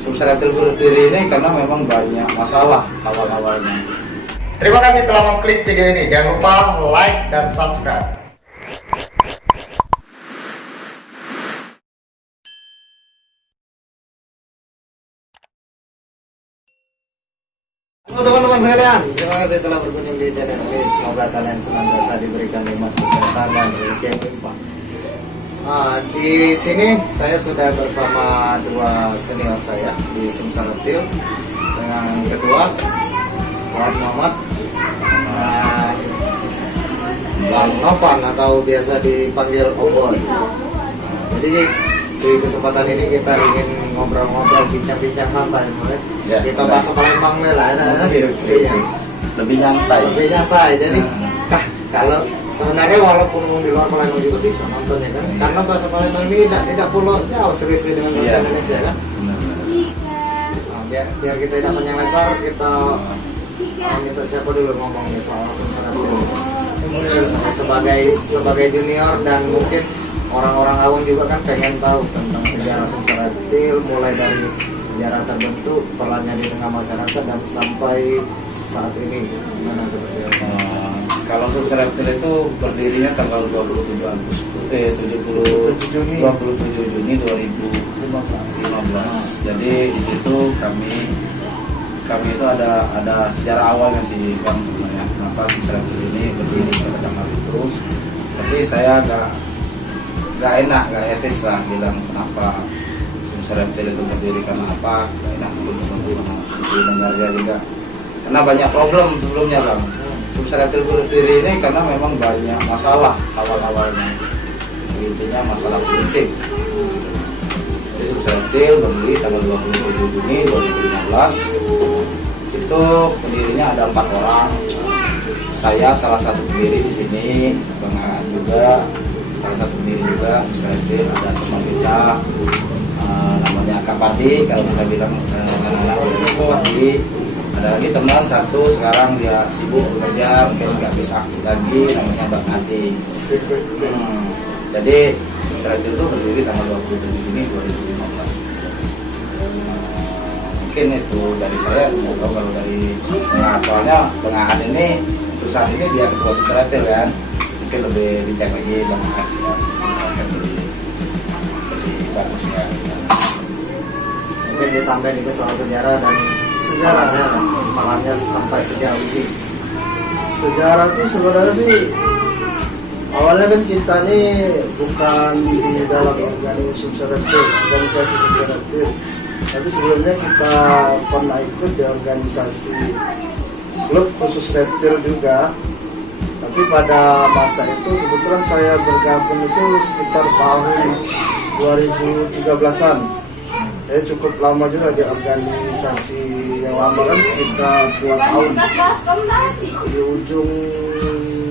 Sumsel Reptil berdiri ini karena memang banyak masalah awal-awalnya. Terima kasih telah mengklik video ini. Jangan lupa like dan subscribe. Halo teman-teman sekalian, terima kasih telah berkunjung di channel ini. Semoga kalian senantiasa diberikan nikmat kesehatan dan rezeki yang limpah. Di sini saya sudah bersama dua senior saya di Sumsel Reptil dengan ketua Muhammad Bang Novan atau biasa dipanggil Obon. Jadi di kesempatan ini kita ingin ngobrol-ngobrol, bincang-bincang santai, ya, kita bahas Palembang lah, lebih nyantai. Jadi kalau sebenarnya walaupun di luar Palembang juga bisa nonton ya kan, karena bahasa Palembang ini tidak perlu jauh serius dengan bahasa Indonesia kan. Nah, biar kita tidak panjang lebar, kita minta siapa dulu ngomongnya soal Sumsel Reptil sebagai junior, dan mungkin orang-orang awam juga kan pengen tahu tentang sejarah Sumsel Reptil, mulai dari sejarah terbentuk, perannya di tengah masyarakat dan sampai saat ini gimana tuh? Kalau Sumsel Reptil itu berdirinya tanggal 27 Juni 2015. Jadi di situ kami itu ada sejarah awalnya sih Bang, sebenarnya kenapa Sumsel Reptil ini berdiri pada tanggal itu. Tapi saya gak enak, gak etis lah bilang kenapa Sumsel Reptil itu berdiri karena apa. Gak enak untuk mendengarnya juga, karena banyak problem sebelumnya Bang. Sumsel Reptil berdiri ini karena memang banyak masalah awal-awalnya. Intinya masalah prinsip. Jadi Sumsel Reptil berdiri tanggal 27 Juni 2015. Itu pendirinya ada 4 orang. Saya salah satu pendiri di sini, Bang Aan juga salah satu pendiri juga. Sumsel Reptil ada teman kita namanya Kak Pardi, kalau kita bilang anak-anak Kak Pardi. Ada lagi teman satu sekarang dia sibuk bekerja, mungkin nggak bisa aktif lagi, namanya Bang Adi. Jadi Sumsel Reptil itu berdiri tanggal 27 Juni 2015. Mungkin itu dari saya, nggak tahu kalau dari soalnya Bang Adi ini untuk saat ini dia ketua Sumsel Reptil kan, mungkin lebih bincang lagi Bang Adi ya, menjelaskan lebih bagus ya. Mungkin ditambahin itu soal sejarah dan sejarahnya makanya sampai sejauh ini. Sejarah itu sebenarnya sih awalnya kan kita ini bukan di dalam organisasi Sumsel Reptil, tapi sebelumnya kita pernah ikut di organisasi klub khusus reptil juga. Tapi pada masa itu kebetulan saya bergabung itu sekitar tahun 2013-an. Saya cukup lama juga di organisasi yang lama kan, sekitar 2 tahun. Di ujung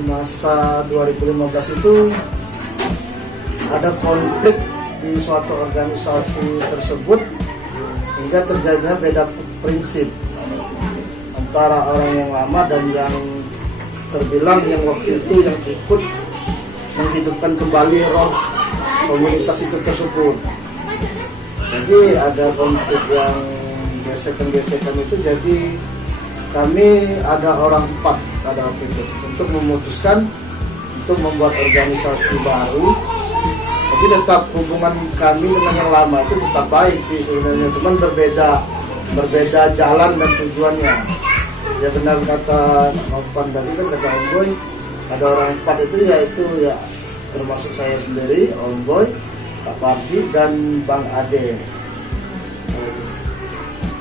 masa 2015 itu ada konflik di suatu organisasi tersebut hingga terjadinya beda prinsip antara orang yang lama dan yang terbilang yang waktu itu yang ikut menghidupkan kembali roh komunitas itu tersebut. Jadi ada konflik yang gesekan-gesekan itu, jadi kami ada orang 4 pada waktu itu untuk memutuskan untuk membuat organisasi baru. Tapi tetap hubungan kami dengan yang lama itu tetap baik sih sebenarnya, cuman berbeda jalan dan tujuannya. Ya benar kata Novan tadi kan, kata Om Boy, ada orang 4 itu, yaitu ya termasuk saya sendiri, Om Boy, Kak Pardi dan Bang Ade.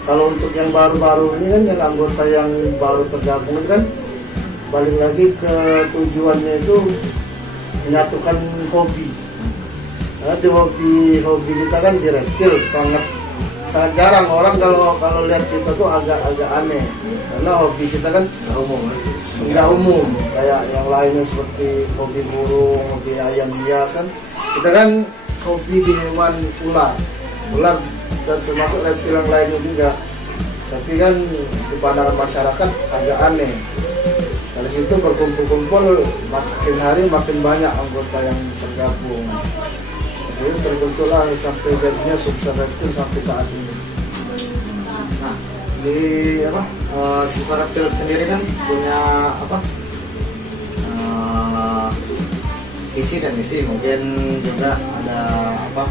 Kalau untuk yang baru-baru ini kan, yang anggota yang baru tergabung kan, balik lagi ke tujuannya itu menyatukan hobi. Nah, di hobi kita kan di reptil sangat jarang orang kalau lihat kita tuh agak aneh, karena hobi kita kan nggak umum kayak yang lainnya seperti hobi burung, hobi ayam hias kan. Kita kan hobi di hewan ular dan termasuk reptil yang lainnya juga. Tapi kan di pandangan masyarakat agak aneh. Dari situ berkumpul-kumpul, makin hari makin banyak anggota yang tergabung. Jadi terbentuklah sampai jadinya Sumsel Reptil sampai saat ini. Nah, di apa Sumsel Reptil sendiri kan punya apa visi dan misi, mungkin juga ada apa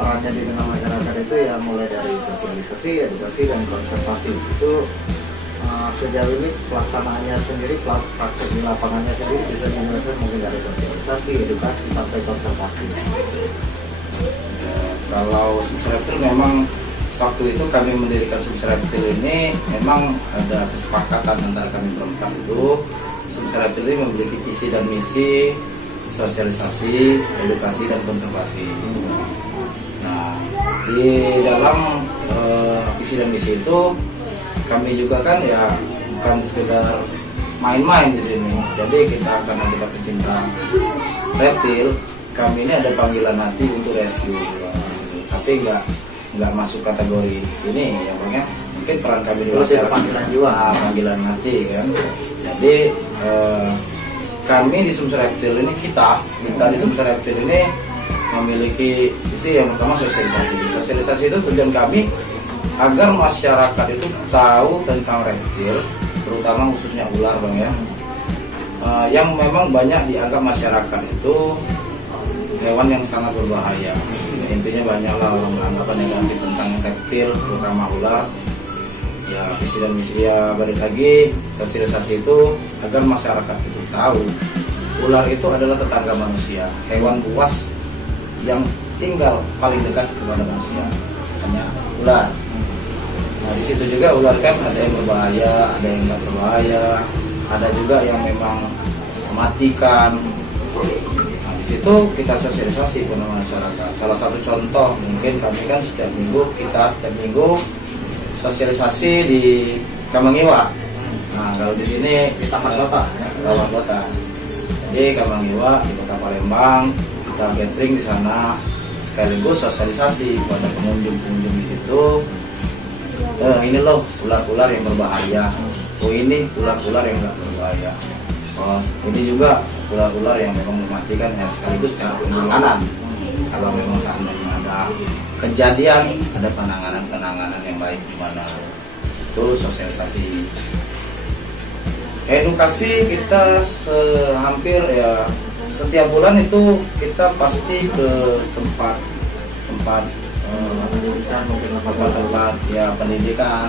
perannya di tengah masyarakat itu ya, mulai dari sosialisasi, edukasi, dan konservasi. Itu sejauh ini pelaksanaannya sendiri, praktek di lapangannya sendiri bisa dijelaskan mungkin dari sosialisasi, edukasi, sampai konservasi. Kalau Sumsel Reptil memang waktu itu kami mendirikan Sumsel Reptil ini memang ada kesepakatan antara kami berempat itu. Sumsel Reptil ini memiliki visi dan misi sosialisasi, edukasi, dan konservasi. Nah, di dalam visi dan misi itu kami juga kan ya bukan sekedar main-main di sini. Jadi kita akan ada pecinta reptil, kami ini ada panggilan hati untuk rescue. Tapi nggak masuk kategori ini ya Bang ya. Mungkin peran kami di masyarakat panggilan jiwa, panggilan hati kan. Jadi kami di Sumsel Reptil ini kita di Sumsel Reptil ini memiliki visi yang pertama sosialisasi. Sosialisasi itu tujuan kami agar masyarakat itu tahu tentang reptil, terutama khususnya ular Bang ya. Yang memang banyak dianggap masyarakat itu hewan yang sangat berbahaya. Intinya banyaklah orang beranggapan negatif tentang reptil, terutama ular. Ya visi dan misi ya balik lagi sosialisasi itu agar masyarakat itu tahu ular itu adalah tetangga manusia, hewan buas yang tinggal paling dekat kepada manusia, hanya ular. Nah di situ juga ular kan ada yang berbahaya, ada yang nggak berbahaya, ada juga yang memang mematikan. Nah di situ kita sosialisasi kepada masyarakat. Salah satu contoh mungkin kami kan setiap minggu sosialisasi di Kamangiwa. Nah kalau di sini Di Taman Kota ya. Taman Kota. Jadi Kamangiwa di Kota Palembang kita gathering di sana sekaligus sosialisasi kepada pengunjung-pengunjung di situ. Ini loh ular-ular yang berbahaya. Oh ini ular-ular yang nggak berbahaya. Oh ini juga ular-ular yang memang mematikan ya, sekaligus cara penanganan. Kalau memang seandainya ada kejadian, ada penanganan yang baik di mana. Itu sosialisasi. Edukasi kita hampir ya setiap bulan itu kita pasti ke tempat tempat ya pendidikan,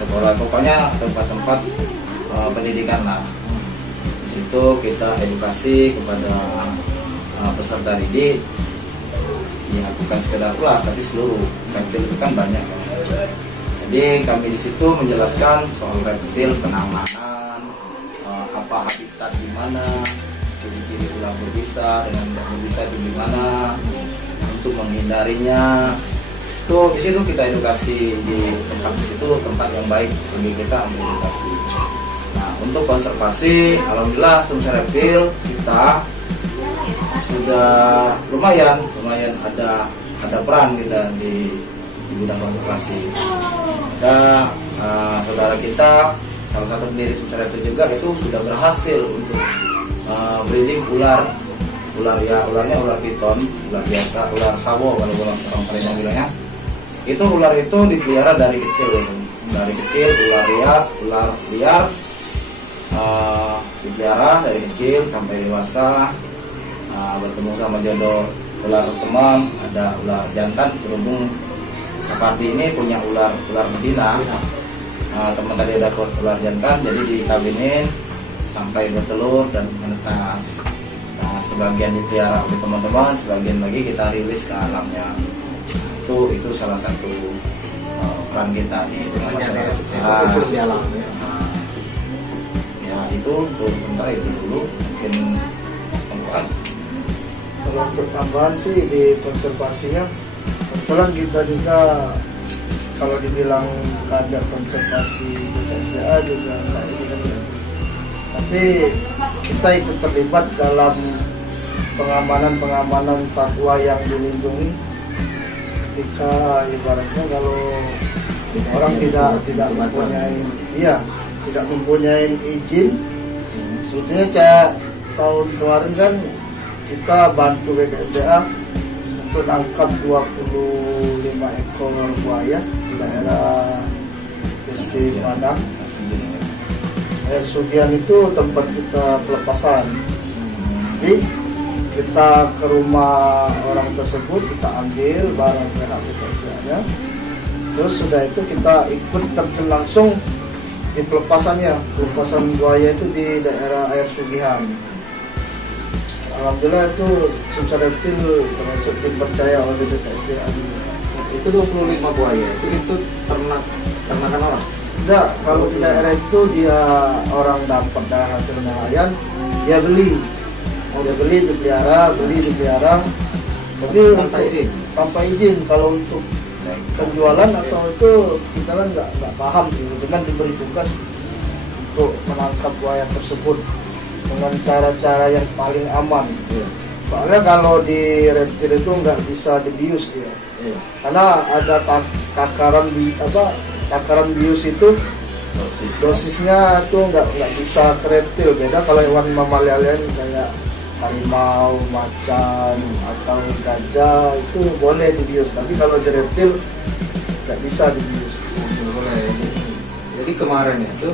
sekolah pokoknya tempat-tempat pendidikan lah. Di situ kita edukasi kepada peserta didik, ya bukan sekedar ular tapi seluruh reptil itu kan banyak. Jadi kami di situ menjelaskan soal reptil, penanganan, apa habitat di mana, ciri-ciri ular berbisa dengan tidak berbisa itu di mana, untuk menghindarinya. Tuh di situ kita edukasi di situ tempat yang baik bagi kita untuk edukasi. Nah untuk konservasi, alhamdulillah Sumsel Reptil kita sudah lumayan ada peran kita di bidang konservasi. Ada saudara kita salah satu pendiri Sumsel Reptil juga itu sudah berhasil untuk breeding ularnya ular piton, ular biasa, ular sawo kalau orang Palembang bilangnya. Itu ular itu dipelihara dari kecil ular liar dipelihara dari kecil sampai dewasa. Bertemu sama jodoh ular teman, ada ular jantan, berhubung Kapardi ini punya ular betina. Teman tadi ada ular jantan, jadi dikawinin sampai bertelur dan menetas. Nah, sebagian dipelihara oleh teman-teman, sebagian lagi kita rilis ke alamnya. Itu salah satu peran kita di tengah masyarakat. Ya itu untuk sementara itu dulu mungkin tambahan. Kalau untuk tambahan sih di konservasinya, kebetulan kita juga kalau dibilang kadar konservasi di KSDA juga nggak ini kan, tapi kita ikut terlibat dalam pengamanan satwa yang dilindungi. Ketika ibaratnya kalau orang tidak mempunyai izin, sebetulnya kayak tahun kemarin kan kita bantu BKSDA untuk nangkap 25 ekor buaya di daerah SD Padang. Air Sugihan itu tempat kita pelepasan. Jadi kita ke rumah orang tersebut, kita ambil barang rehabilitasinya. Terus sudah itu kita ikut terjun langsung di pelepasannya. Pelepasan buaya itu di daerah Air Sugihan. Alhamdulillah itu Sumsel Reptil termasuk tim percaya oleh BPSDA. Itu 25 buaya itu ternakan orang. Enggak, kalau di daerah itu dia orang dapat dari hasil nelayan, dia beli. Dia beli dipelihara. Tapi tanpa izin. Kalau untuk penjualan atau itu kita kan nggak paham sih. Cuman diberi tugas untuk menangkap buaya tersebut dengan cara-cara yang paling aman. Soalnya kalau di reptil itu nggak bisa dibius dia. Karena ada takaran bius itu dosisnya tuh nggak bisa ke reptil. Beda kalau hewan mamalia lain kayak harimau, macan atau gajah itu boleh dibius. Tapi kalau di reptil nggak bisa dibius. Boleh. Jadi kemarin itu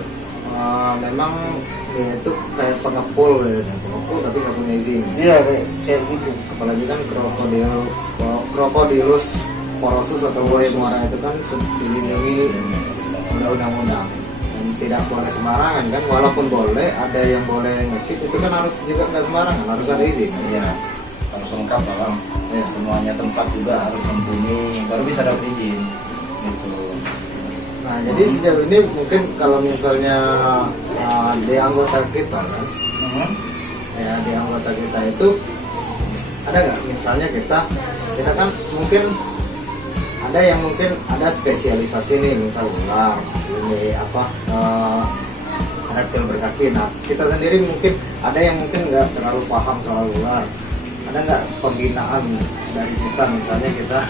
memang dia itu kayak pengepul tapi nggak punya izin. Iya kayak gitu. Apalagi kan Crocodylus porosus atau buaya muara itu kan dilindungi undang-undang dan tidak boleh sembarangan kan. Walaupun boleh, ada yang boleh ngekip itu kan harus juga nggak sembarangan, harus ada izin. Iya, harus lengkap bang. Ya, semuanya tempat juga harus mumpuni, baru bisa dapat izin. Gitu. Nah jadi sejauh ini mungkin kalau misalnya di anggota kita kan, ya di anggota kita itu ada nggak misalnya kita kan mungkin ada yang mungkin ada spesialisasi nih, misal ular ini reptil berkaki. Nah kita sendiri mungkin ada yang mungkin nggak terlalu paham soal ular. Ada nggak pembinaan dari kita, misalnya kita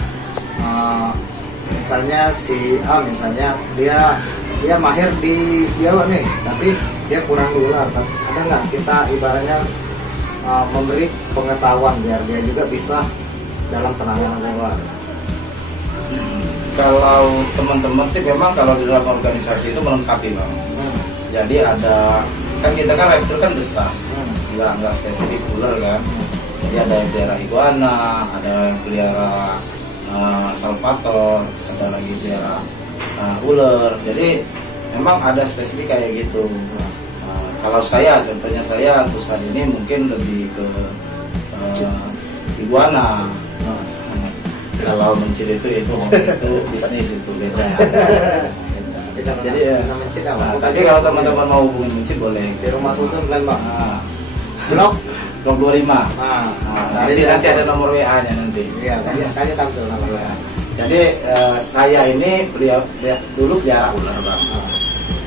misalnya si A misalnya dia mahir di biawak nih, tapi dia kurang di ular. Ada nggak kita ibaratnya memberi pengetahuan biar dia juga bisa dalam penanganan ular? Kalau teman-teman sih memang kalau di dalam organisasi itu melengkapi bang. Jadi ada kan kita kan reptil kan besar, nggak spesifik ular kan. Jadi ada yang pelihara iguana, ada yang pelihara salvator, ada lagi pelihara ular. Jadi memang ada spesifik kayak gitu. Kalau contohnya saya untuk saat ini mungkin lebih ke iguana. Kalau mencil itu bisnis itu beda. Jadi ya. Tapi kalau teman-teman mau hubungin mencil boleh. Di rumah susun kan bang. Blok 25. Nanti ada nomor WA-nya nanti. Iya, kayaknya tampil namanya. Jadi saya ini dulu pelihara ular bang.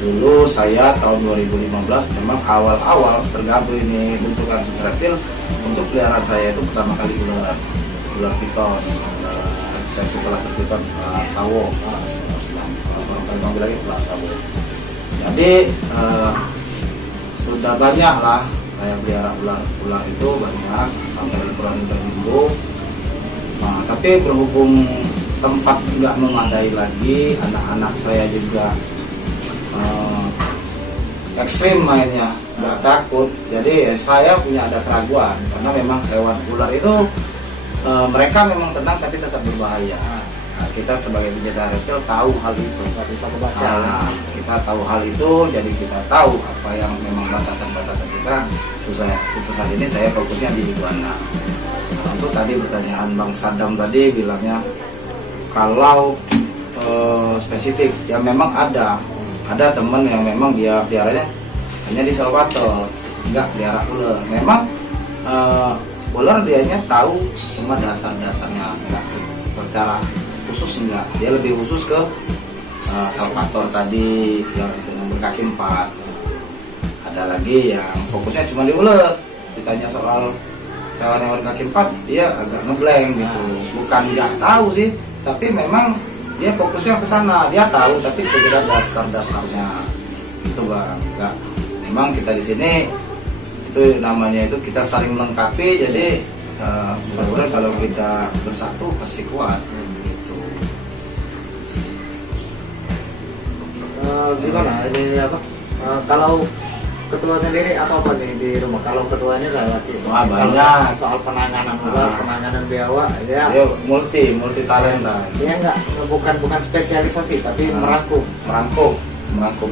Dulu saya tahun 2015 memang awal-awal tergabung ini bentukan reptil. Untuk peliharaan saya itu pertama kali ular piton. Saya setelah terpiton sawo. Kalau lagi sawo. Jadi sudah banyak lah saya pelihara ular itu banyak sampai kurang 2 minggu. Nah, tapi berhubung tempat nggak memadai lagi, anak-anak saya juga ekstrim mainnya, nggak takut. Jadi saya punya ada keraguan karena memang hewan ular itu mereka memang tenang tapi tetap berbahaya. Nah, kita sebagai penjaga reptil tahu hal itu. Nggak bisa membaca. Kita tahu hal itu, jadi kita tahu apa yang memang batasan-batasan kita. Untuk saat ini saya fokusnya di iguana. Nah, untuk tadi pertanyaan Bang Sadam tadi bilangnya kalau spesifik, ya memang ada teman yang memang dia peliharanya hanya di salvator, nggak pelihara ular. Memang ular dianya tahu cuma dasar-dasarnya, nggak secara khusus enggak. Dia lebih khusus ke salvator tadi yang berkaki 4. Ada lagi yang fokusnya cuma di ular. Ditanya soal hewan yang berkaki 4, dia agak ngeblank gitu. Bukan nggak tahu sih, tapi memang dia fokusnya ke sana. Dia tahu tapi sekedar dasar-dasarnya itu bang. Memang kita di sini itu namanya itu kita saling melengkapi. Jadi mudah-mudahan kalau kita bersatu pasti kuat gitu. Gimana ini apa? Kalau ketua sendiri apa nih di rumah? Kalau ketuanya saya laki. Wah, Kalau banyak. soal penanganan ular, penanganan biawak, ya. Dia multi talenta, Dia bukan spesialisasi tapi merangkum. merangkum.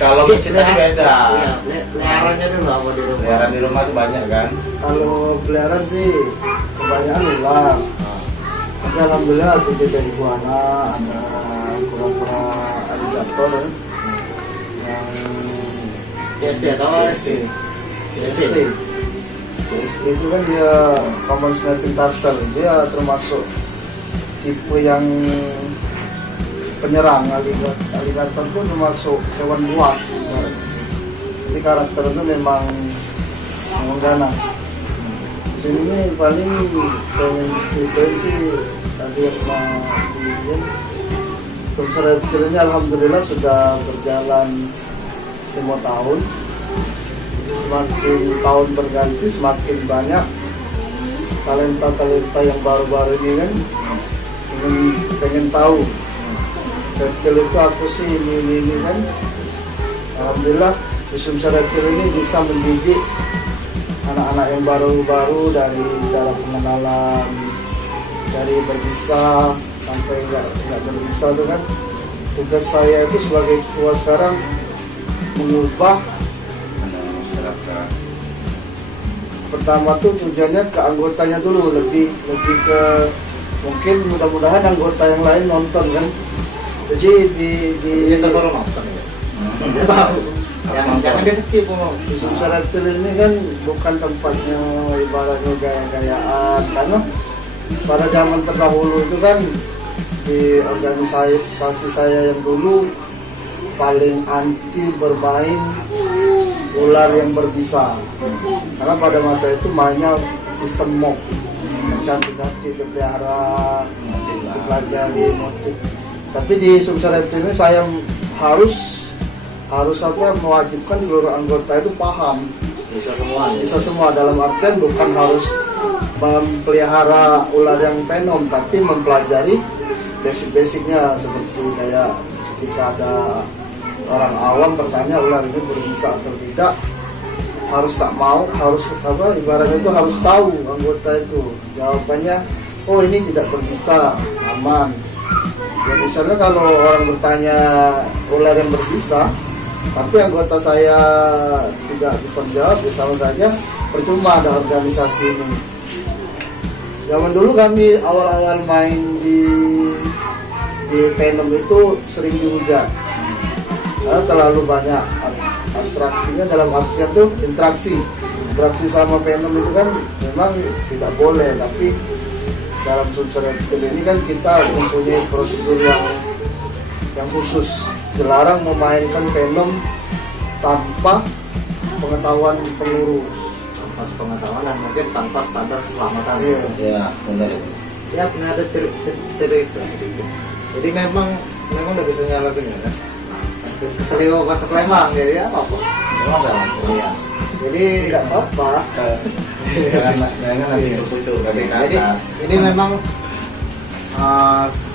Kalau kita beda. Iya, peliharannya dulu apa di rumah? Peliharaan di rumah tuh banyak kan. Kalau peliharaan sih kebanyakan ular. Tapi alhamdulillah ada iguana, ada kura-kura alligator yang CSD atau CSD. CSD itu kan dia common snapping turtle, dia termasuk tipe yang penyerang. Alligator itu termasuk hewan buas. Jadi karakter itu memang ganas. Sini ini paling pengen ceritain sih tadi sama Dian. Sumser reptil ini alhamdulillah sudah berjalan 5 tahun. Semakin tahun berganti semakin banyak talenta yang baru-baru ini kan pengen tahu reptil itu apa sih ini kan. Alhamdulillah Sumser reptil ini bisa mendidik anak-anak yang baru-baru dari cara pengenalan, dari berbisa sampai nggak berbisa itu kan. Tugas saya itu sebagai ketua sekarang mengubah. Pertama tuh tujuannya ke anggotanya dulu, lebih ke mungkin mudah-mudahan anggota yang lain nonton kan. Jadi kita suruh nonton ya. Nggak tahu. Jangan di skip ngomong. di Sumser reptil ini kan bukan tempatnya ibaratnya gaya-gayaan, karena pada zaman terdahulu itu kan di organisasi saya yang dulu paling anti bermain ular yang berbisa, karena pada masa itu mainnya sistem mob, cantik-cantik dipelihara, dipelajari motif. Tapi di Sumser reptil ini saya harus mewajibkan seluruh anggota itu paham, bisa semua dalam artian bukan harus memelihara ular yang venom, tapi mempelajari basic-basicnya, seperti kayak ketika ada orang awam bertanya ular ini berbisa atau tidak, ibaratnya itu harus tahu anggota itu jawabannya, oh ini tidak berbisa, aman. Ya misalnya kalau orang bertanya ular yang berbisa tapi anggota saya tidak bisa menjawab, sama saja percuma ada organisasi ini. Zaman dulu kami awal-awal main di Venom itu sering dihujat karena terlalu banyak atraksinya, dalam artian tuh interaksi sama Venom itu kan memang tidak boleh, tapi dalam Sumser reptil ini kan kita mempunyai prosedur yang khusus, dilarang memainkan Venom tanpa pengetahuan pengurus, Tanpa pengetahuan dan mungkin tanpa standar keselamatan. Iya, benar. Ya pernah ada cerita sedikit. Jadi memang udah bisa nyalakan ya kan. Keselio bahasa Palembang ya apa? Masalah. Iya. Jadi tidak apa-apa. Jangan nanti lucu dari jadi atas. ini memang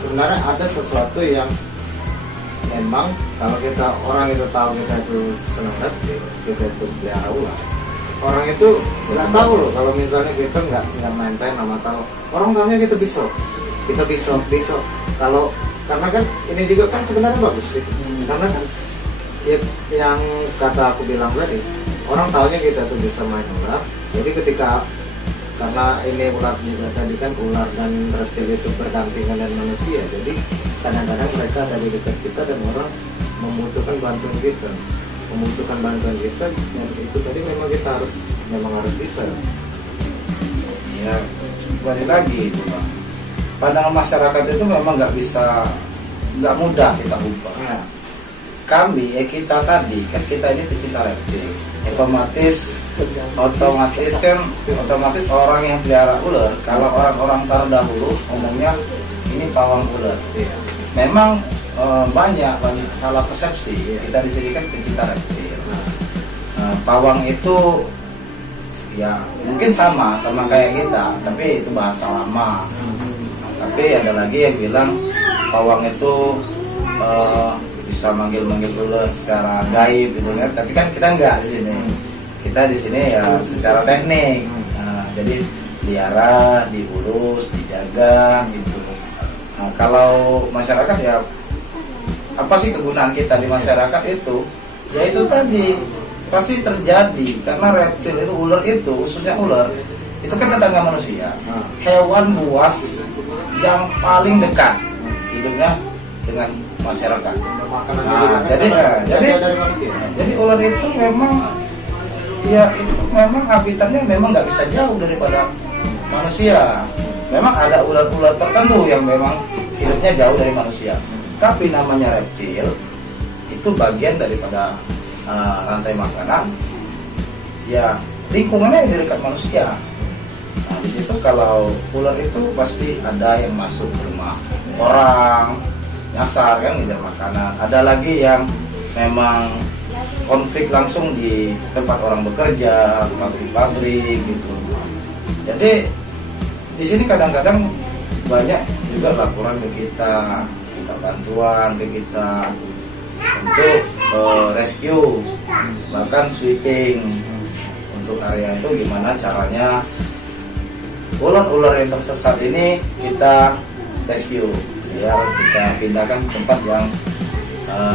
sebenarnya ada sesuatu yang memang kalau orang itu tahu kita itu senang reptil, kita itu pelihara ular, orang itu nggak tahu loh kalau misalnya kita nggak main sama tahu, orang tahunya kita bisa kalau karena kan ini juga kan sebenarnya bagus sih, karena kan yang kata aku bilang tadi, orang tahunya kita tuh bisa main ular, jadi ketika karena ini ular juga tadi kan ular dan reptil itu berdampingan dengan manusia, jadi kadang-kadang mereka ada di dekat kita dan orang membutuhkan bantuan kita, dan itu tadi memang kita harus bisa. Ya, balik lagi itu Pak. Pandangan masyarakat itu memang nggak mudah kita ubah. Nah, Kita tadi kan kita ini pecinta reptil, otomatis orang yang pelihara ular, kalau orang-orang terdahulu ngomongnya ini pawang ular. Memang banyak salah persepsi. Kita di sini kan pecinta reptil. pawang itu ya mungkin sama kayak kita, tapi itu bahasa lama. Tapi ada lagi yang bilang pawang itu bisa manggil-manggil ular secara gaib gitu kan. Tapi kan kita enggak di sini. Kita di sini ya secara teknik. Nah, jadi pelihara, diurus, dijaga gitu. Nah, kalau masyarakat ya apa sih kegunaan kita di masyarakat itu? Ya itu tadi pasti terjadi karena reptil itu, ular itu khususnya ular itu kan tetangga manusia, hewan buas yang paling dekat hidupnya dengan masyarakat. Nah, jadi ular itu memang ya itu memang habitatnya memang nggak bisa jauh daripada manusia. Memang ada ular-ular tertentu yang memang hidupnya jauh dari manusia, tapi namanya reptil itu bagian daripada rantai makanan, ya lingkungannya di dekat manusia. Nah di situ kalau ular itu pasti ada yang masuk ke rumah orang, nyasar kan ngejar makanan. Ada lagi yang memang konflik langsung di tempat orang bekerja, pabrik-pabrik gitu. Jadi di sini kadang-kadang banyak juga laporan ke kita, minta bantuan ke kita untuk rescue, bahkan sweeping untuk area itu. Gimana caranya ular-ular yang tersesat ini kita rescue biar kita pindahkan ke tempat yang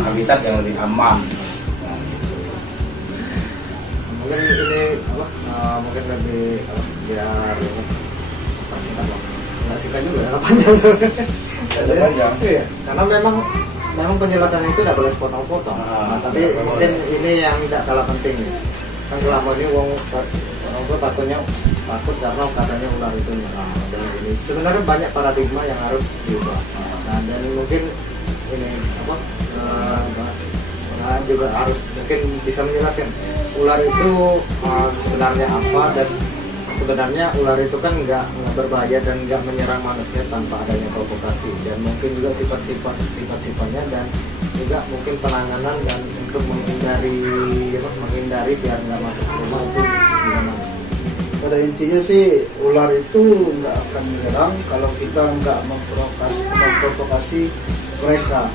habitat yang lebih aman. Nah, gitu. Mungkin ini mungkin lebih biar singkat juga, panjang. Panjang. Iya, karena memang penjelasan itu tidak boleh sepotong-potong. Tapi mungkin ini yang tidak kalah penting nih. Kan selama ini orang tua takut karena katanya ular itu nyerang. Dan ini sebenarnya banyak paradigma yang harus diubah. Nah, dan mungkin ini juga harus mungkin bisa menjelaskan ular itu sebenarnya apa, dan sebenarnya ular itu kan nggak berbahaya dan nggak menyerang manusia tanpa adanya provokasi, dan mungkin juga sifat-sifatnya, dan juga mungkin penanganan dan untuk menghindari biar nggak masuk ke rumah itu gimana? Pada intinya sih ular itu nggak akan menyerang kalau kita nggak memprovokasi mereka,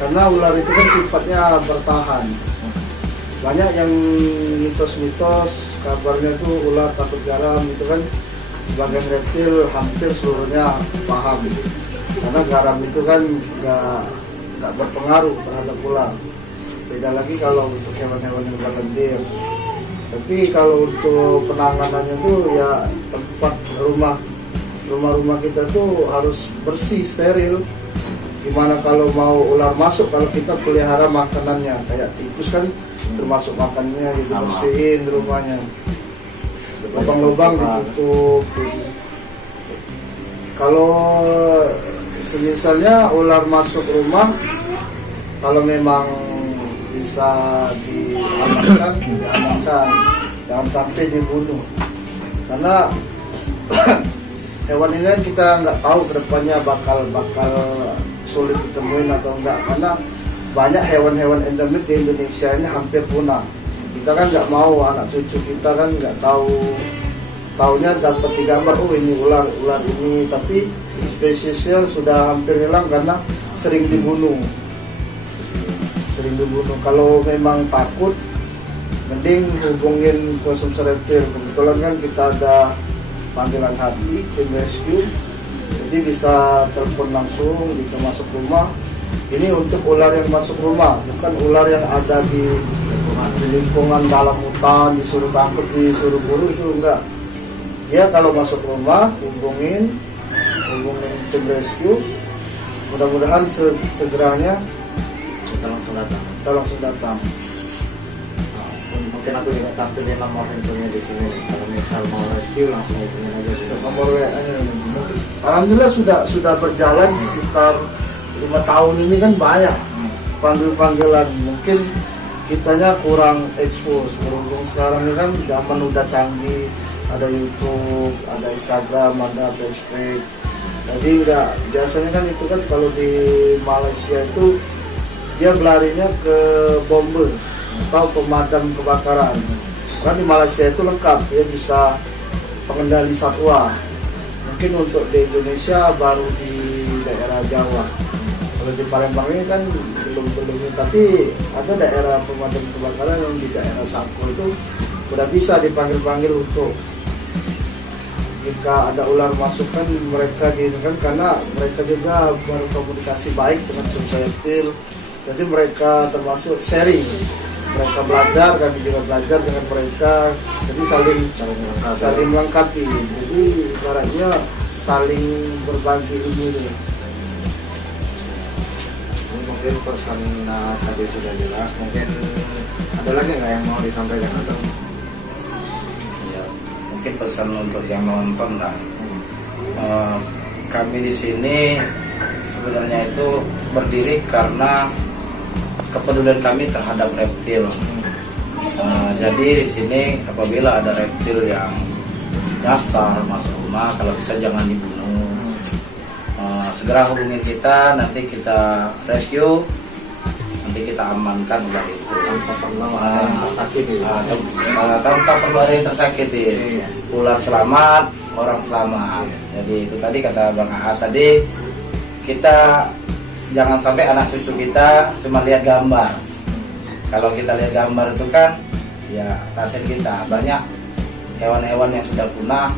karena ular itu kan sifatnya bertahan. Banyak yang mitos-mitos kabarnya tuh ular takut garam itu kan, sebagian reptil hampir seluruhnya paham, karena garam itu kan nggak berpengaruh terhadap ular. Beda lagi kalau untuk hewan-hewan yang berlendir. Tapi kalau untuk penanganannya tuh ya tempat rumah kita tuh harus bersih, steril. Gimana kalau mau ular masuk, kalau kita pelihara makanannya kayak tikus kan termasuk makannya, gitu, bersihin rumahnya, lubang-lubang ditutup gitu. Kalau misalnya ular masuk rumah, kalau memang bisa diamankan, jangan sampai dibunuh, karena hewan ini kan kita nggak tahu kedepannya bakal sulit ditemuin atau enggak, karena banyak hewan-hewan endemik di Indonesia ini hampir punah. Kita kan nggak mau anak cucu kita kan nggak taunya dapat di gambar, oh ini ular ini, tapi spesiesnya sudah hampir hilang karena sering dibunuh. Kalau memang takut, mending hubungin ke Sumsel-Reptil. Kebetulan kan kita ada panggilan hati tim rescue, jadi bisa telepon langsung, bisa masuk rumah. Ini untuk ular yang masuk rumah, bukan ular yang ada di lingkungan dalam hutan, disuruh tangkap, disuruh buru, itu enggak. Dia kalau masuk rumah, hubungin tim rescue. Mudah-mudahan segeranya kita langsung datang. Mungkin aku juga tampilin nomor handphonenya di sini. Kalau misal mau rescue langsung hubungin aja gitu. Nomor WA-nya. Alhamdulillah sudah berjalan sekitar 5 tahun ini kan banyak panggilan. Mungkin kitanya kurang expose. Berhubung sekarang ini kan zaman udah canggih, ada YouTube, ada Instagram, ada Facebook. Jadi biasanya kan itu kan kalau di Malaysia itu dia berlarinya ke Bumble. atau pemadam kebakaran. Karena di Malaysia itu lengkap, dia bisa pengendali satwa. Mungkin untuk di Indonesia baru di daerah Jawa. Kalau di Palembang ini kan belum, tapi ada daerah pemadam kebakaran yang di daerah Sako itu udah bisa dipanggil untuk jika ada ular masuk kan mereka diinginkan karena mereka juga berkomunikasi baik dengan Sumsayaptil. Jadi mereka termasuk sharing, mereka belajar, kami juga belajar dengan mereka, jadi saling melengkapi. Jadi ibaratnya saling berbagi ilmu. Mungkin pesan tadi sudah jelas, mungkin ada lagi nggak yang mau disampaikan atau Ya, mungkin pesan untuk yang nonton lah. Kami di sini sebenarnya itu berdiri karena kepedulian kami terhadap reptil. Jadi di sini apabila ada reptil yang nyasar masuk rumah, kalau bisa jangan dibunuh. Segera hubungi kita, nanti kita rescue, nanti kita amankan ular itu tanpa perlu ada yang tersakiti. tanpa perlu ada yang tersakiti. Ular selamat, orang selamat. Jadi itu tadi kata Bang Aha tadi, kita jangan sampai anak cucu kita cuma lihat gambar. Kalau kita lihat gambar itu kan ya kasihan kita, banyak hewan-hewan yang sudah punah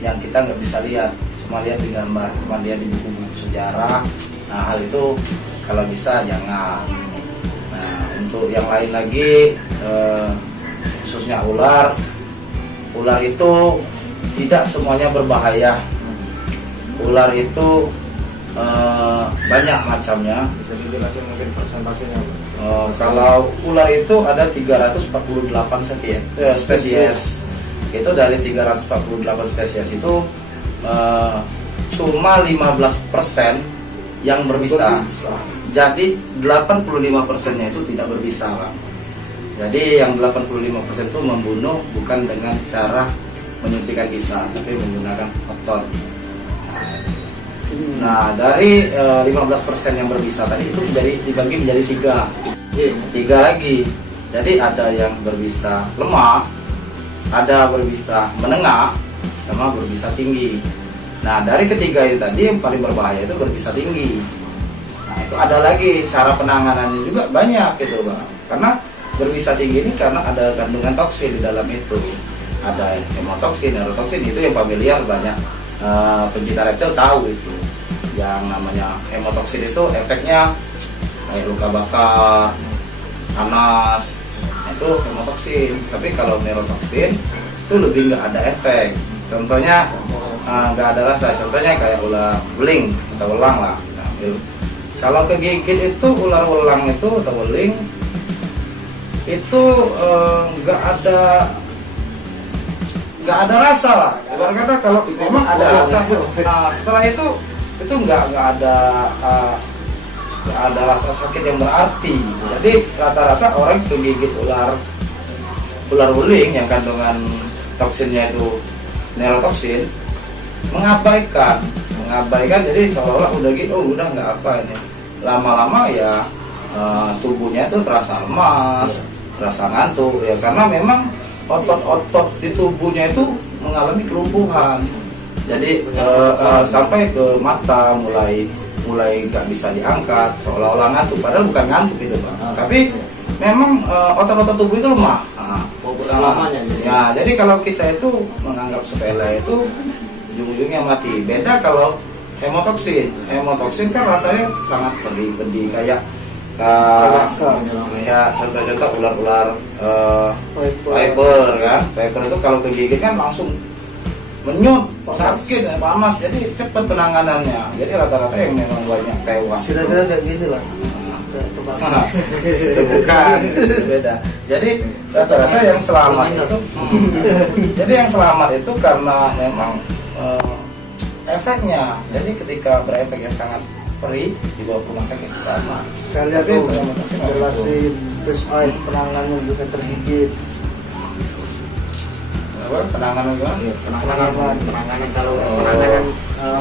yang kita nggak bisa lihat, cuma lihat di gambar, cuma lihat di buku-buku sejarah. Nah, hal itu kalau bisa jangan. Nah, untuk yang lain lagi, khususnya ular itu tidak semuanya berbahaya. Ular itu banyak macamnya. Bisa dijelasin mungkin persentasenya? Kalau ular itu ada 348 spesies. Itu dari 348 spesies itu cuma 15% yang berbisa. Jadi 85%-nya itu tidak berbisa, Pak. Jadi yang 85% itu membunuh bukan dengan cara menyuntikkan bisa, tapi menggunakan otot. Nah, dari 15% yang berbisa tadi itu dibagi menjadi 3 lagi. Jadi ada yang berbisa lemah, ada berbisa menengah, sama berbisa tinggi. Nah, dari ketiga itu tadi yang paling berbahaya itu berbisa tinggi. Nah, itu ada lagi cara penanganannya juga banyak gitu, Bang. Karena berbisa tinggi ini karena ada kandungan toksin di dalam itu. Ada hemotoksin, neurotoksin, itu yang familiar banyak pencinta reptil tahu itu. Yang namanya hemotoksin itu efeknya kayak luka bakar, panas, itu hemotoksin. Tapi kalau neurotoksin itu lebih nggak ada efek. Contohnya nggak ada rasa. Contohnya kayak ular beling atau welang lah. Nah, kalau kegigit itu ular welang itu atau weling itu nggak ada rasa lah. Ibarat kata kalau memang ada rasa. Nah, setelah itu nggak ada rasa sakit yang berarti. Jadi rata-rata orang kegigit ular weling yang kandungan toksinnya itu neurotoksin mengabaikan. Jadi seolah-olah udah gitu, udah nggak apa ini. Lama-lama ya tubuhnya itu terasa lemas, terasa ngantuk ya, karena memang otot-otot di tubuhnya itu mengalami kelumpuhan. Jadi sampai ke mata mulai nggak bisa diangkat, seolah-olah ngantuk, padahal bukan ngantuk itu, Pak. Tapi memang otot-otot tubuh itu lemah. Ya, jadi kalau kita itu menganggap sepele itu ujung-ujungnya mati. Beda kalau hemotoksin kan rasanya sangat pedih kayak ya contoh-contoh ular viper kan. Viper itu kalau kegigit kan langsung menyut, sakit, panas, jadi cepat penanganannya. Jadi rata-rata yang memang banyak tewas. Kira-kira kayak gini lah. Itu bukan, itu beda. Jadi rata-rata yang selamat itu, jadi yang selamat itu karena memang efeknya. Jadi ketika berefek yang sangat perih dibawa ke rumah sakit sama. Sekalian tuh jelasin first aid penanganan juga tergigit. Penanganan juga?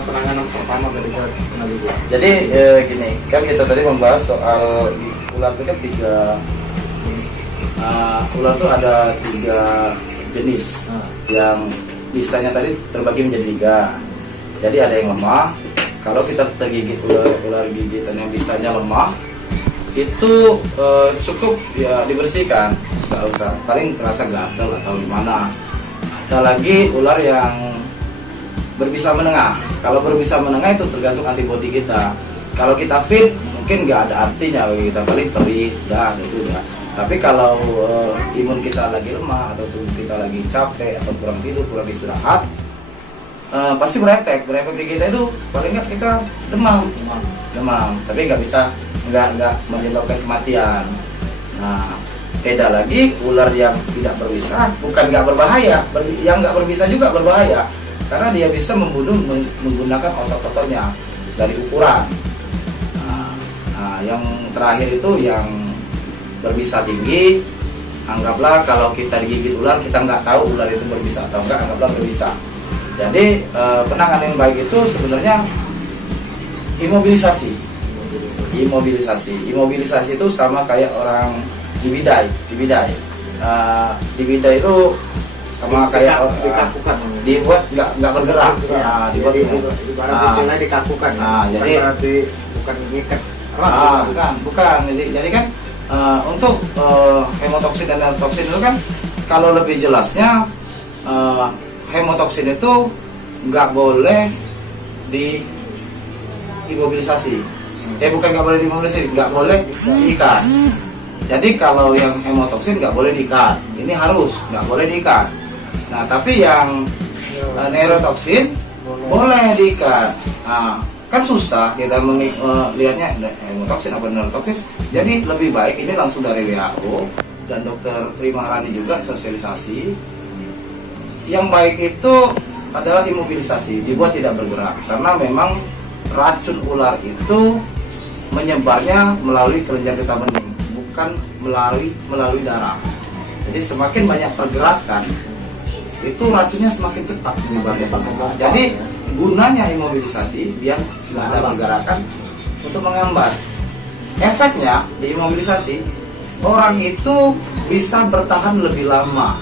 Penanganan pertama ketika kena gigit. Jadi gini, kan kita tadi membahas soal ular itu kan Ular tuh ada 3 jenis yang bisanya tadi terbagi menjadi 3. Jadi ada yang lemah. Kalau kita tergigit ular gigitan yang bisanya lemah, itu cukup ya dibersihkan, nggak usah, paling terasa gatal atau gimana. Ada lagi ular yang berbisa menengah. Kalau berbisa menengah itu tergantung antibodi kita. Kalau kita fit mungkin nggak ada artinya bagi kita, paling perih dah itu udah. Tapi kalau imun kita lagi lemah atau tubuh kita lagi capek atau kurang tidur, kurang istirahat, pasti berefek di kita itu paling nggak kita demam. Tapi nggak bisa nggak menyebabkan kematian. Nah, beda lagi ular yang tidak berbisa, bukan nggak berbahaya, yang nggak berbisa juga berbahaya karena dia bisa membunuh menggunakan otot-ototnya dari ukuran. Nah, yang terakhir itu yang berbisa tinggi. Anggaplah kalau kita digigit ular, kita nggak tahu ular itu berbisa atau enggak, anggaplah berbisa. Jadi penanganan yang baik itu sebenarnya imobilisasi. Imobilisasi itu sama kayak orang dibidai. Dibidai itu sama kayak dikakukan, dibuat nggak bergerak. Nah, dibuat istilah dikakukan. Jadi bukan ngikat. Bukan. Jadi kan untuk hemotoksin dan neurotoksin itu kan kalau lebih jelasnya hemotoksin itu nggak boleh diimobilisasi. Bukan nggak boleh diimobilisasi, nggak boleh diikat. Jadi kalau yang hemotoksin nggak boleh diikat, ini harus nggak boleh diikat. Nah, tapi yang neurotoksin boleh diikat. Nah, kan susah kita melihatnya hemotoksin apa neurotoksin. Jadi lebih baik ini langsung dari WHO dan Dokter Tri Maharani juga sosialisasi. Yang baik itu adalah imobilisasi, dibuat tidak bergerak karena memang racun ular itu menyebarnya melalui kelenjar getah bening, bukan melalui darah. Jadi semakin banyak pergerakan, itu racunnya semakin cepat menyebarnya. Jadi gunanya imobilisasi biar nggak ada pergerakan untuk menghambat. Efeknya di imobilisasi, orang itu bisa bertahan lebih lama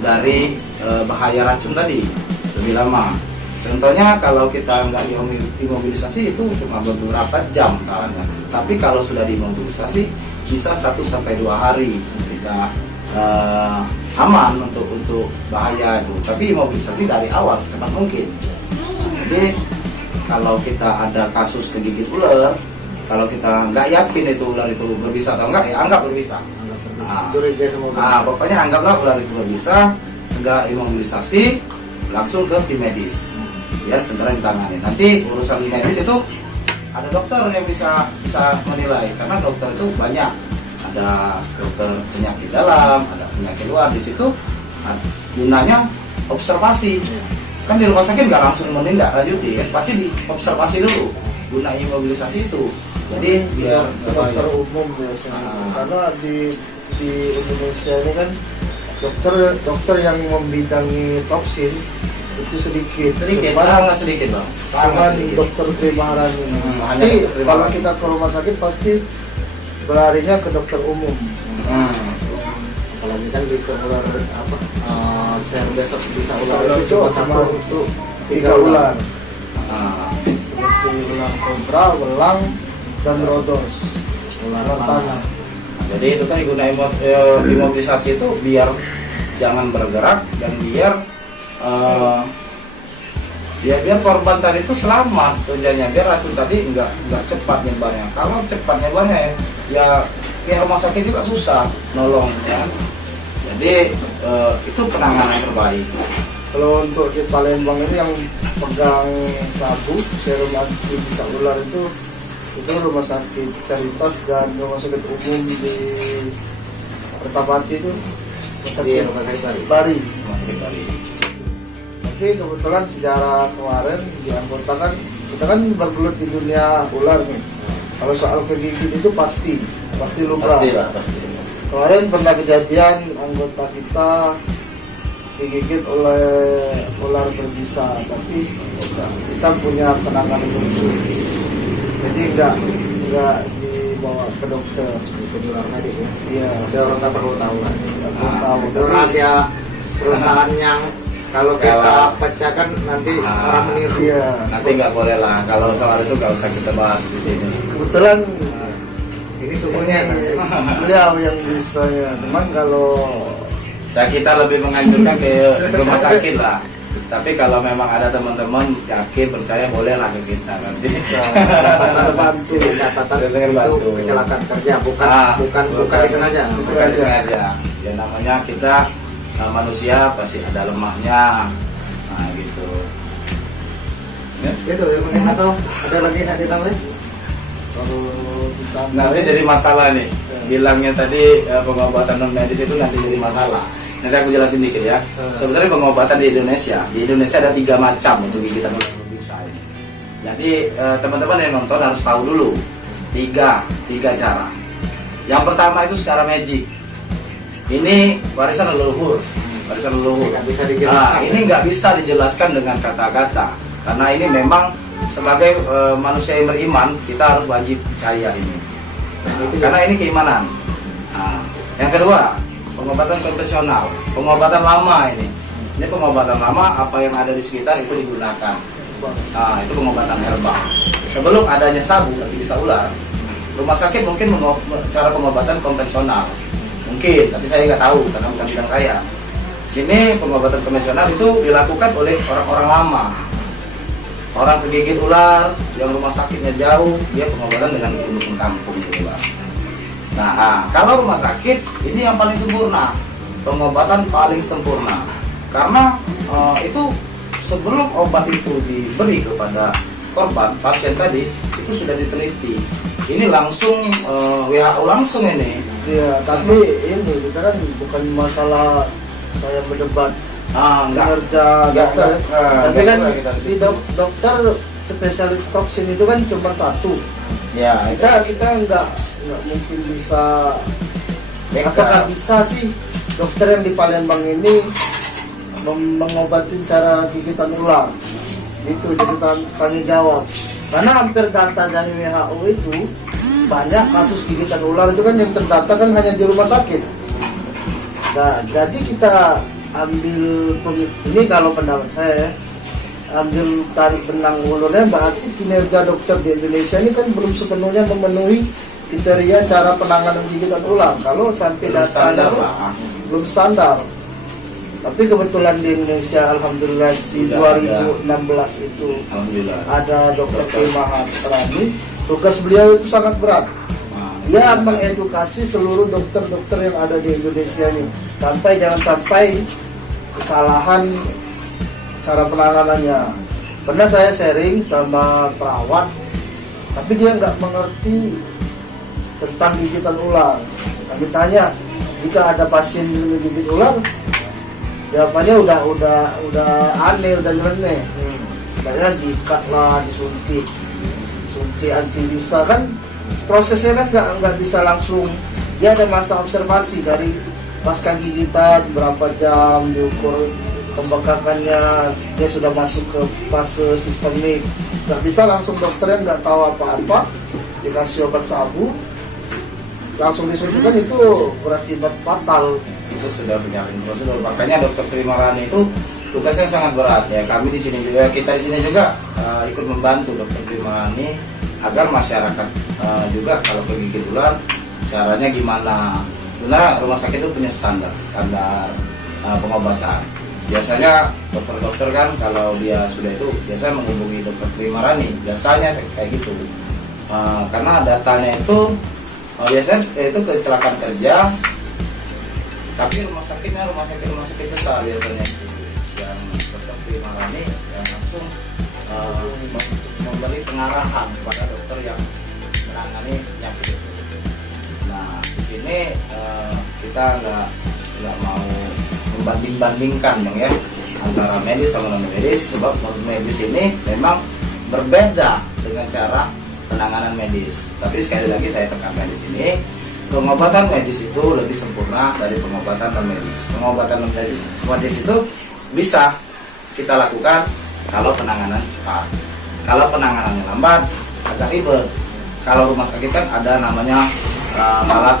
dari bahaya racun tadi, lebih lama. Contohnya kalau kita nggak imobilisasi itu cuma beberapa jam tahannya. Tapi kalau sudah diimobilisasi bisa 1-2 hari kita aman untuk bahaya itu. Tapi imobilisasi dari awal secepat mungkin. Jadi kalau kita ada kasus kegigit ular, kalau kita nggak yakin itu ular itu berbisa atau enggak, ya anggap berbisa. Pokoknya anggaplah ular itu berbisa, segera imobilisasi, langsung ke tim medis biar segera ditangani. Nanti urusan medis itu ada dokter yang bisa menilai, karena dokter itu banyak, ada dokter penyakit dalam, ada penyakit luar. Di situ gunanya observasi. Kan di rumah sakit nggak langsung menindaklanjuti, kan pasti diobservasi dulu guna imobilisasi itu. Jadi biar dokter umum biasanya, karena di Indonesia ini kan dokter yang membidangi toksin itu sedikit, sangat sedikit bang. Dengan dokter Tri Maharani. Pasti kalau kita ke rumah sakit pasti berlarinya ke dokter umum. Apalagi kan bisa ular saya besok bisa ular itu cuma untuk 3 ular. Seperti ular kobra, belang, dan rodos, ular tanah. Jadi itu kan guna imobilisasi itu biar jangan bergerak dan biar biar korban tadi itu selamat tujuannya, biar racun tadi nggak cepat nyebarnya. Kalau cepat nyebarnya ya rumah sakit juga susah nolong ya. Jadi itu penanganan terbaik. Kalau untuk di Palembang ini yang pegang sabu serum anti bisa ular itu rumah sakit Caritas dan rumah sakit umum di Kertapati itu rumah sakit Bari. Tapi kebetulan sejarah kemarin di anggota kan kita kan bergelut di dunia ular nih. Kalau soal kegigit itu pasti lumrah. Pasti. Kemarin pernah kejadian anggota kita digigit oleh ular berbisa, tapi kita punya penanganan khusus. Jadi nggak dibawa ke dokter. Itu di luar medik ya. Iya. Ada orang tak perlu tahu kan. Belum tahu. Itu rahasia perusahaan yang kalau kita pecahkan nanti orang meniru. Iya. Nanti nggak boleh lah, kalau soal itu nggak usah kita bahas di sini. Kebetulan Ini sumbernya. beliau yang bisa ya. Cuman kalau Ya kita lebih menganjurkan ke rumah sakit lah. Tapi kalau memang ada teman-teman yakin percaya boleh lah ke kita nanti. kita bantu. Jadi catatan Dengan itu bantu. kecelakaan kerja, bukan Ah, bukan disengaja. Bukan disengaja. Ya namanya kita manusia pasti ada lemahnya. Nah gitu. Ya. Itu yang penting atau ada lagi yang ditambah? Kalau ditambah Nanti jadi masalah nih. Bilangnya tadi pengobatan non medis itu nanti jadi masalah. Nanti aku jelasin dikit ya. Sebenarnya pengobatan di Indonesia ada 3 macam untuk gigitan ular berbisa ini. Jadi teman-teman yang nonton harus tahu dulu tiga cara. Yang pertama itu secara magic. Ini warisan leluhur. Nggak bisa dijelaskan. Nah, ini nggak bisa dijelaskan dengan kata-kata. Karena ini memang sebagai manusia yang beriman kita harus wajib percaya ini. Karena ini keimanan. Nah, yang kedua, pengobatan konvensional, pengobatan lama ini. Ini pengobatan lama, apa yang ada di sekitar itu digunakan. Nah, itu pengobatan herbal. Sebelum adanya sabu atau bisa ular, rumah sakit mungkin cara pengobatan konvensional. Mungkin, tapi saya nggak tahu karena bukan bidang saya. Sini pengobatan konvensional itu dilakukan oleh orang-orang lama. Orang kegigit ular yang rumah sakitnya jauh, dia pengobatan dengan dukun kampung gitu lah. Nah, kalau rumah sakit ini yang paling sempurna, pengobatan paling sempurna. Karena itu sebelum obat itu diberi kepada korban pasien tadi itu sudah diteliti. Ini langsung WHO langsung ini. Iya, tapi ini kita kan bukan masalah saya berdebat kinerja dokter. Tapi kan di dokter spesialis toksin itu kan cuma satu. Ya, Kita nggak mungkin bisa. Apakah bisa sih dokter yang di Palembang ini mengobatin cara gigitan ular? Itu jadi tanya jawab. Karena hampir data dari WHO itu banyak kasus gigitan ular itu kan yang terdata kan hanya di rumah sakit. Nah, jadi kita ambil ini kalau pendapat saya ya, ambil tarik benang ulurnya berarti kinerja dokter di Indonesia ini kan belum sepenuhnya memenuhi kriteria cara penanganan gigitan ular. Kalau sampai datanya belum standar. Tapi kebetulan di Indonesia alhamdulillah di 2016 itu alhamdulillah ada Dokter Mahatrani. Tugas beliau itu sangat berat. Dia mengedukasi seluruh dokter-dokter yang ada di Indonesia ini. Jangan sampai kesalahan cara penanganannya. Pernah saya sharing sama perawat, tapi dia nggak mengerti tentang gigitan ular. Kami tanya, jika ada pasien digigit ular, jawabannya udah aneh, udah nyeleneh. Kayak diikat lah, disuntik anti bisa kan. Prosesnya kan nggak bisa langsung. Dia ada masa observasi dari pasca gigitan berapa jam, diukur pembengkakannya, dia sudah masuk ke fase sistemik. Nggak bisa langsung dokter yang nggak tahu apa-apa dikasih obat sabu langsung disuntikan, itu berakibat fatal. Itu sudah punya prosedur. Makanya Dokter Trimarani itu tugasnya sangat berat ya. Kami di sini juga, kita di sini juga ikut membantu Dokter Trimarani agar masyarakat juga kalau kegigit ular caranya gimana. Sebenarnya rumah sakit itu punya standar pengobatan. Biasanya dokter-dokter kan kalau dia sudah itu biasanya menghubungi Dokter Trimarani, biasanya kayak gitu. Karena datanya itu biasanya itu kecelakaan kerja, tapi rumah sakit besar biasanya itu yang Dokter Trimarani yang langsung memberi pengarahan kepada dokter yang menangani penyakit itu. Nah, di sini kita nggak mau membanding-bandingkan dong ya antara medis sama non medis, sebab medis ini memang berbeda dengan cara penanganan medis. Tapi sekali lagi saya tekankan di sini, pengobatan medis itu lebih sempurna dari pengobatan non medis. Pengobatan non medis itu bisa kita lakukan kalau penanganan cepat. Kalau penanganannya lambat, agak ribet. kalau rumah sakit kan ada namanya alat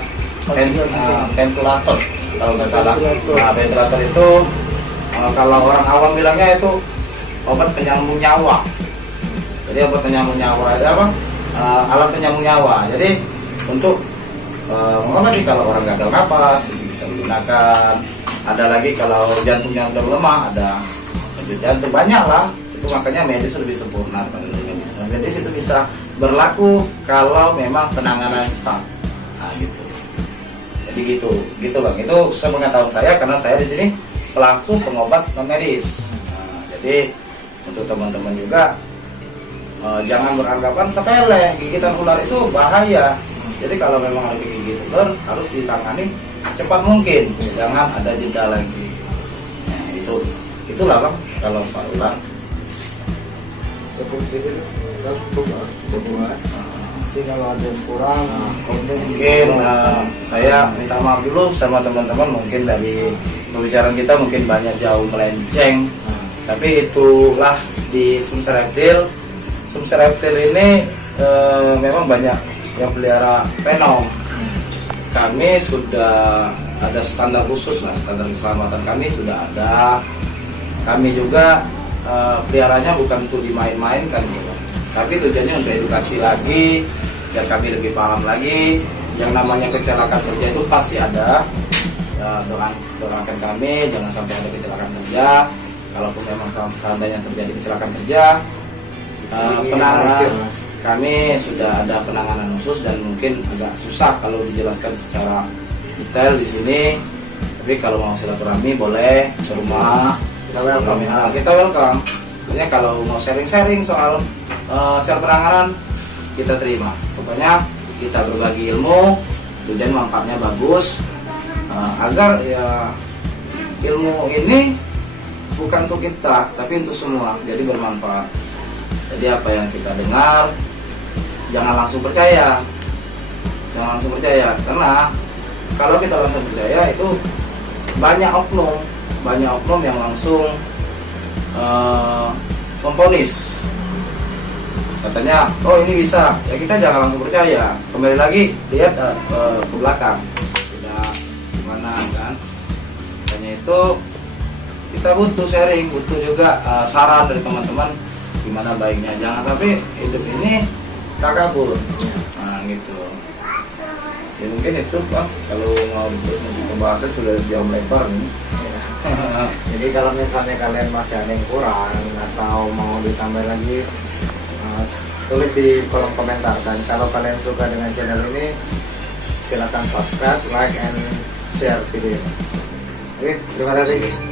ventilator kalau nggak salah. Nah, ventilator itu kalau orang awam bilangnya itu obat penyambung nyawa. Jadi obat penyambung nyawa itu apa? Alat penyambung nyawa. Jadi untuk mengobati kalau orang gagal napas itu bisa digunakan. Ada lagi kalau jantungnya udah melemah, ada denyut jantung, banyak lah. Itu makanya medis lebih sempurna daripada medis. Medis itu bisa berlaku kalau memang penanganan cepat. Nah, gitu. Jadi gitu bang. Itu sepengetahuan saya karena saya di sini selaku pengobat non medis. Nah, jadi untuk teman-teman juga jangan beranggapan sepele, gigitan ular itu bahaya. Jadi kalau memang ada gigit ular harus ditangani secepat mungkin, jangan ada jeda lagi. Nah, itulah bang kalau soal ular. Jadi kalau ada yang kurang, Mungkin saya minta maaf dulu sama teman-teman, mungkin dari pembicaraan kita mungkin banyak jauh melenceng. Tapi itulah di Sumsel Reptil. Sumsel Reptil ini memang banyak yang pelihara penong. Kami sudah ada standar khusus lah, standar keselamatan kami sudah ada. Kami juga peliharanya bukan untuk dimain-mainkan gitu. Tapi tujuannya untuk edukasi lagi, biar kami lebih paham lagi. Yang namanya kecelakaan kerja itu pasti ada. Doakan kami jangan sampai ada kecelakaan kerja. Kalaupun memang seandainya terjadi kecelakaan kerja, penanganan kami sudah ada penanganan khusus dan mungkin agak susah kalau dijelaskan secara detail di sini. Tapi kalau mau silaturahmi boleh ke rumah. Kita welcome. Kita welcome. Pokoknya kalau mau sharing-sharing soal cara penanganan kita terima. Pokoknya kita berbagi ilmu, tujuan manfaatnya bagus agar ya ilmu ini bukan untuk kita tapi untuk semua, jadi bermanfaat. Jadi apa yang kita dengar jangan langsung percaya, karena kalau kita langsung percaya itu banyak oknum yang langsung memvonis. Katanya, oh ini bisa, ya kita jangan langsung percaya. Kembali lagi lihat ke belakang, tidak gimana kan? Makanya itu kita butuh sharing, butuh juga saran dari teman-teman gimana baiknya. Jangan sampai hidup ini takabur. Nah gitu. Ya mungkin itu Pak, kalau mau pembahasan sudah jauh lebar nih. Jadi kalau misalnya kalian masih ada yang kurang atau mau ditambah lagi, tulis di kolom komentar. Dan kalau kalian suka dengan channel ini, silakan subscribe, like, and share video ini. Oke, terima kasih.